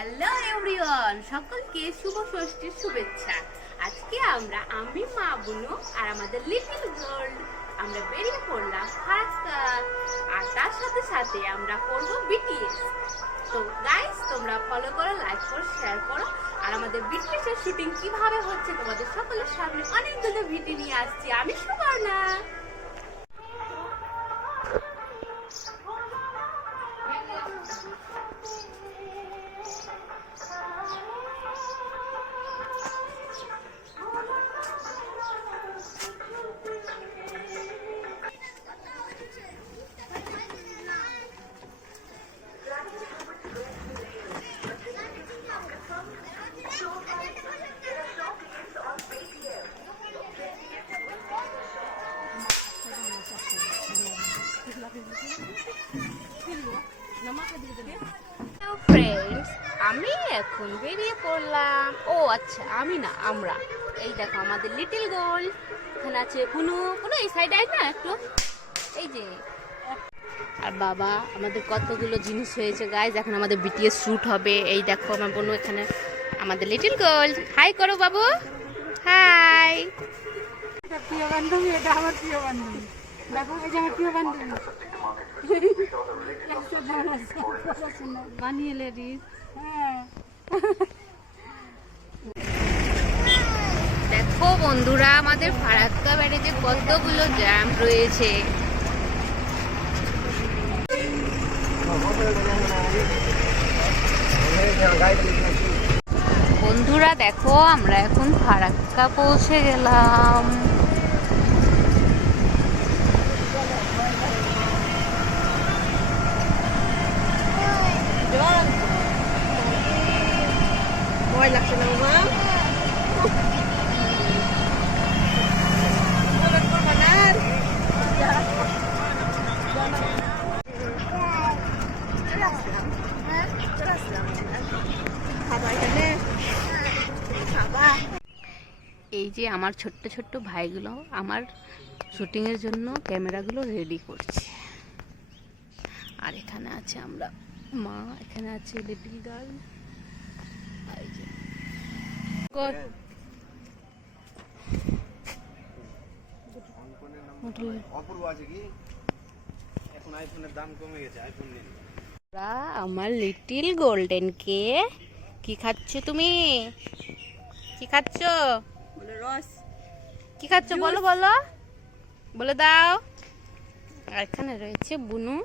Hello everyone, সকলকে শুভ ষষ্ঠীর শুভেচ্ছা। আজকে আমি মা বুনু আর আমাদের লিটল গার্ল আমরা বেরিয়ে পড়লাম ফারাক্কার, আর তার সাথে সাথে আমরা করব বিটিএস। তো গাইস, তোমরা ফলো করো, লাইক করো, শেয়ার করো। আর আমাদের বিটিএস এর শুটিং কিভাবে হচ্ছে তোমাদের সকলের সামনে অনেকগুলো ভিডিও নিয়ে আসছি আমি সুবর্ণা। ফ্রেন্ডস, আমি এখন বেরিয়ে পড়লাম। ও আচ্ছা, আমি না, আমরা। এই দেখো আমাদের লিটল গার্ল, এখানে আছে পুনু। পুনু এই সাইডে আয় না একটু, এই যে। আর বাবা, আমাদের কতগুলো জিনিস হয়েছে গাইজ। এখন আমাদের বিটিএস শুট হবে। এই দেখো আমার বোনু এখানে, আমাদের লিটল গার্ল। হাই করো বাবু, হাই। প্রিয় বান্ধবী, এটা আমার প্রিয় বান্ধবী। দেখো, এই যে আমার প্রিয় বান্ধবী বানিয়ে লেডিস। হ্যাঁ, দেখো বন্ধুরা, আমাদের ফারাক্কা ব্যারেজে কতগুলো জ্যাম রয়েছে। বন্ধুরা দেখো, আমরা এখন ফারাক্কা পৌঁছে গেলাম। ভয় লাগছে না মা? এই যে আমার ছোট্ট ছোট্ট ভাইগুলো আমার শুটিং এর জন্য ক্যামেরাগুলো রেডি করছে। আর এখানে আছে আমরা মা, এখানে আছে লিটল গার্ল। এই যে আমার লিটল গোল্ডেন কে। কি খাচ্ছ তুমি? কি খাচ্ছ? রস। কি খাচ্ছ বলো বলো, বলে দাও। আর এখানে রয়েছে বুনু।